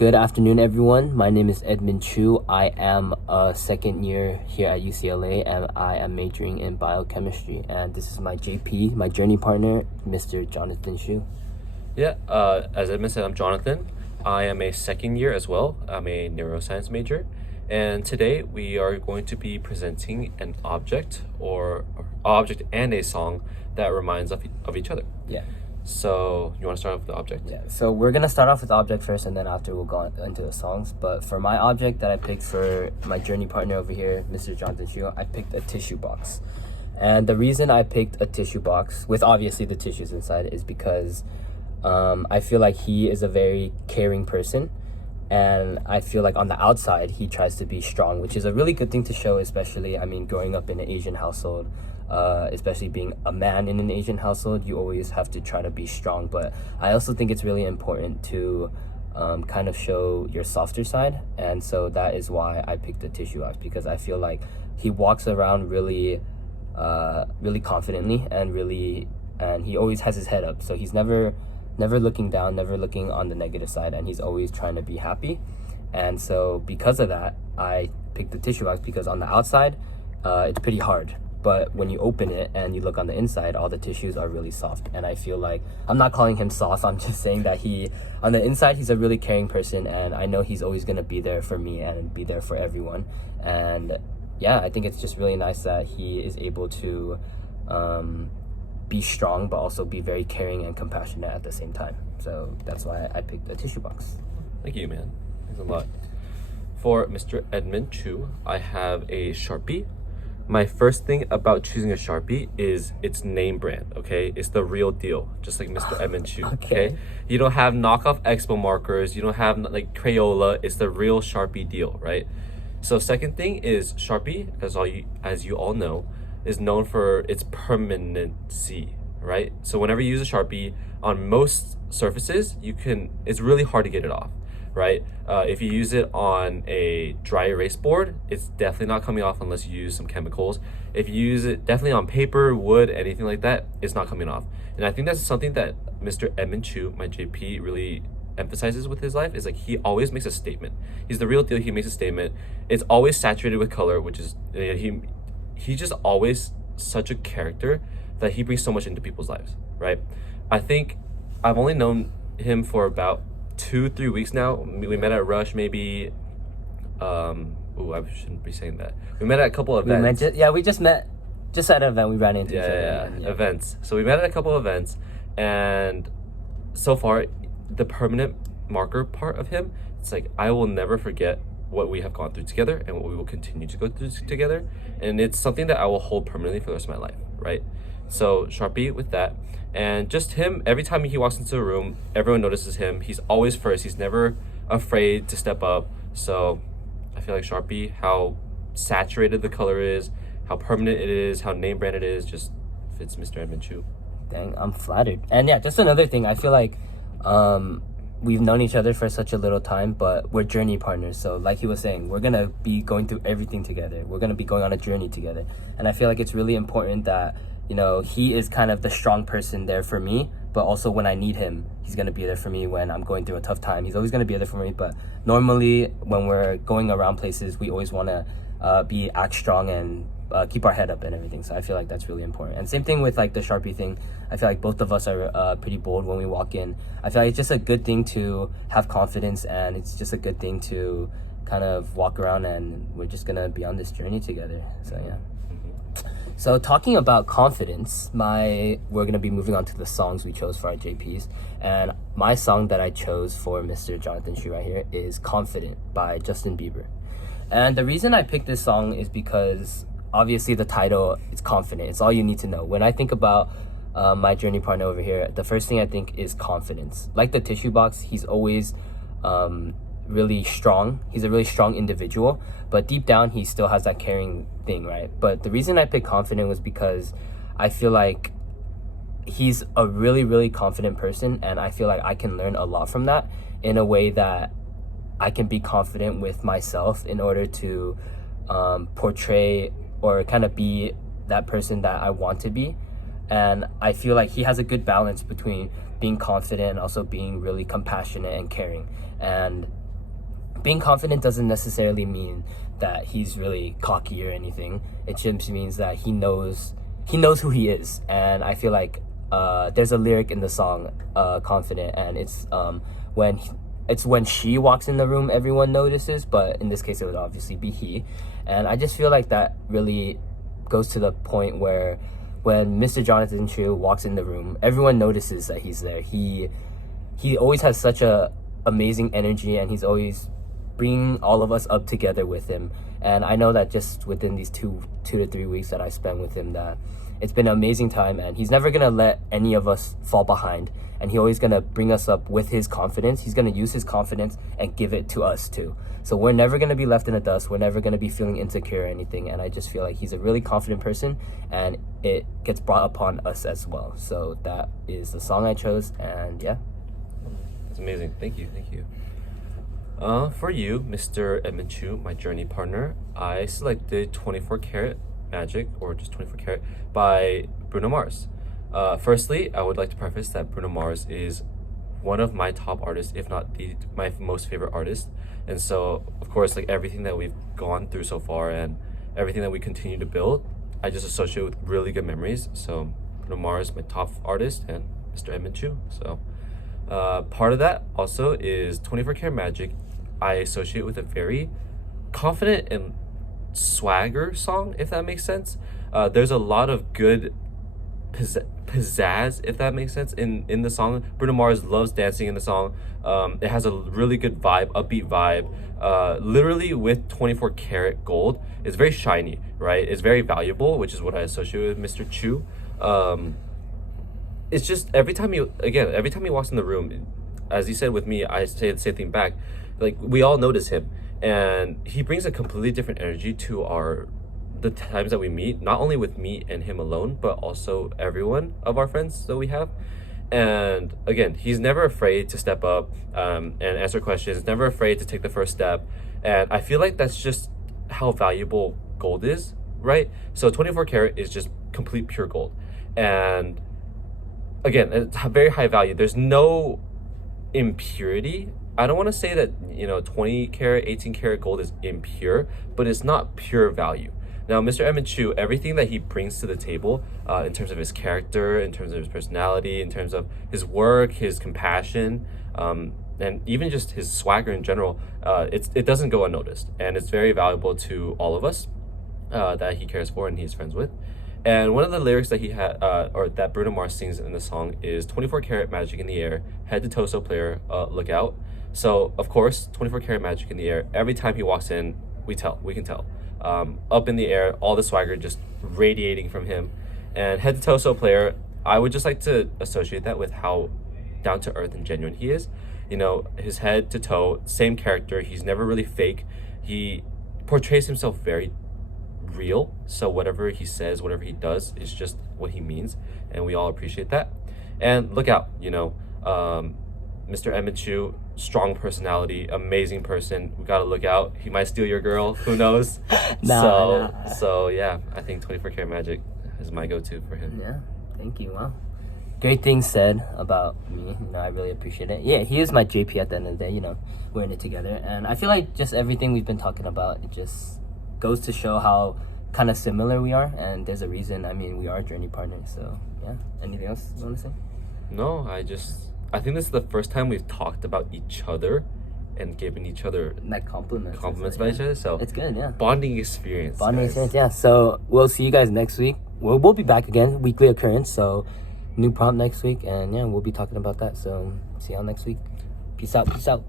Good afternoon, everyone. My name is Edmund Chu. I am a second year here at UCLA, and I am majoring in biochemistry. And this is my JP, my journey partner, Mr. Jonathan Shu. Yeah, as Edmund said, I'm Jonathan. I am a second year as well. I'm a neuroscience major. And today we are going to be presenting an object or object and a song that reminds of each other. Yeah. So you want to start off with the object? Yeah. So we're gonna start off with object first, and then after we'll go into the songs. But for my object that I picked for my journey partner over here, Mr. Jonathan Shu, I picked a tissue box. And the reason I picked a tissue box with obviously the tissues inside is because I feel like he is a very caring person, and I feel like on the outside he tries to be strong, which is a really good thing to show, especially growing up in an Asian household, especially being a man in an Asian household, you always have to try to be strong. But I also think it's really important to kind of show your softer side, and so that is why I picked the tissue box, because I feel like he walks around really confidently and he always has his head up, so he's never looking down, never looking on the negative side, and he's always trying to be happy. And so because of that, I picked the tissue box, because on the outside it's pretty hard, but when you open it and you look on the inside, all the tissues are really soft. And I feel like, I'm not calling him soft, I'm just saying that on the inside he's a really caring person, and I know he's always going to be there for me and be there for everyone. And yeah, I think it's just really nice that he is able to be strong but also be very caring and compassionate at the same time. So that's why I picked a tissue box. Thank you, man. Thanks a lot. For Mr. Edmund Chu, I have a Sharpie. My first thing about choosing a Sharpie is its name brand, okay? It's the real deal, just like Mr. Edmund Chu, okay? You don't have knockoff Expo markers, you don't have like Crayola, it's the real Sharpie deal, right? So second thing is Sharpie, as you all know, is known for its permanency, right? So whenever you use a Sharpie on most surfaces, it's really hard to get it off, right? If you use it on a dry erase board, it's definitely not coming off unless you use some chemicals. If you use it definitely on paper, wood, anything like that, it's not coming off. And I think that's something that Mr. Edmund Chu, my JP, really emphasizes with his life, is like he always makes a statement. He's the real deal. He makes a statement. It's always saturated with color, which is he just always such a character that he brings so much into people's lives, right? I think I've only known him for about 2-3 weeks now. We met at Rush, maybe I shouldn't be saying that. We met at a couple of events. We just met at an event. We ran into each other. Yeah, events. So we met at a couple of events, and so far the permanent marker part of him, it's like I will never forget what we have gone through together and what we will continue to go through together, and it's something that I will hold permanently for the rest of my life, right? So Sharpie with that. And just him, every time he walks into a room, everyone notices him. He's always first. He's never afraid to step up. So I feel like Sharpie, how saturated the color is, how permanent it is, how name brand it is, just fits Mr. Edmund Chu. Dang, I'm flattered. And yeah, just another thing, I feel like we've known each other for such a little time, but we're journey partners. So like he was saying, we're gonna be going through everything together. We're gonna be going on a journey together. And I feel like it's really important that, he is kind of the strong person there for me, but also when I need him, he's gonna be there for me when I'm going through a tough time. He's always gonna be there for me, but normally when we're going around places, we always wanna act strong and keep our head up and everything. So I feel like that's really important. And same thing with like the Sharpie thing. I feel like both of us are pretty bold when we walk in. I feel like it's just a good thing to have confidence, and it's just a good thing to kind of walk around, and we're just gonna be on this journey together. So yeah. So talking about confidence, we're gonna be moving on to the songs we chose for our JPs. And my song that I chose for Mr. Jonathan Shu right here is Confident by Justin Bieber. And the reason I picked this song is because obviously the title, it's confident. It's all you need to know. When I think about my journey partner over here, the first thing I think is confidence. Like the tissue box, he's always really strong. He's a really strong individual, but deep down he still has that caring thing, right? But the reason I picked confident was because I feel like he's a really, really confident person, and I feel like I can learn a lot from that, in a way that I can be confident with myself in order to portray or kind of be that person that I want to be. And I feel like he has a good balance between being confident and also being really compassionate and caring. And being confident doesn't necessarily mean that he's really cocky or anything. It just means that he knows who he is. And I feel like there's a lyric in the song Confident, and it's when she walks in the room everyone notices, but in this case it would obviously be he. And I just feel like that really goes to the point where when Mr. Jonathan Chu walks in the room, everyone notices that he's there. He always has such a amazing energy, and he's always bringing all of us up together with him. And I know that just within these two to 3 weeks that I spent with him, that it's been an amazing time, and he's never gonna let any of us fall behind, and he's always gonna bring us up with his confidence. He's gonna use his confidence and give it to us too. So we're never gonna be left in the dust. We're never gonna be feeling insecure or anything. And I just feel like he's a really confident person, and it gets brought upon us as well. So that is the song I chose, and yeah. That's amazing. Thank you. For you, Mr. Edmund Chu, my journey partner, I selected 24 Karat Magic, or just 24 Karat, by Bruno Mars. Firstly, I would like to preface that Bruno Mars is one of my top artists, if not my most favorite artist. And so, of course, like everything that we've gone through so far and everything that we continue to build, I just associate with really good memories. So Bruno Mars, my top artist, and Mr. Edmund Chu. So part of that also is 24 Karat Magic. I associate with a very confident and swagger song, if that makes sense. There's a lot of good pizzazz, if that makes sense, in the song. Bruno Mars loves dancing in the song. It has a really good vibe, upbeat vibe. Literally with 24 karat gold, it's very shiny, right? It's very valuable, which is what I associate with Mr. Chu. It's just every time he walks in the room, as he said with me, I say the same thing back. Like, we all notice him, and he brings a completely different energy to the times that we meet, not only with me and him alone, but also everyone of our friends that we have. And again, he's never afraid to step up and answer questions, never afraid to take the first step. And I feel like that's just how valuable gold is, right? So 24 karat is just complete pure gold. And again, it's very high value. There's no impurity. I don't want to say that 20 karat, 18 karat gold is impure, but it's not pure value. Now, Mr. Edmund Chu, everything that he brings to the table in terms of his character, in terms of his personality, in terms of his work, his compassion, and even just his swagger in general, it doesn't go unnoticed, and it's very valuable to all of us that he cares for and he's friends with. And one of the lyrics that he had, or that Bruno Mars sings in the song, is 24 karat magic in the air, head to toe, so player, look out. So of course, 24 karat magic in the air. Every time he walks in, we can tell. Up in the air, all the swagger just radiating from him. And head to toe, so player, I would just like to associate that with how down to earth and genuine he is. His head to toe, same character. He's never really fake. He portrays himself very real. So whatever he says, whatever he does is just what he means, and we all appreciate that. And look out, Mr. Edmund Chu, strong personality, amazing person. We gotta look out. He might steal your girl. Who knows? So yeah, I think 24 karat magic is my go-to for him. Yeah, thank you. Wow, great things said about me. I really appreciate it. Yeah, he is my JP at the end of the day. We're in it together, and I feel like just everything we've been talking about, it just goes to show how kind of similar we are, and there's a reason. I mean, we are journey partners. So yeah, anything else you want to say? No, I think this is the first time we've talked about each other and given each other like compliments by each other. So it's good. Yeah, bonding experience. Yeah. So we'll see you guys next week. We'll be back again, weekly occurrence. So new prompt next week, and yeah, we'll be talking about that. So see y'all next week. Peace out.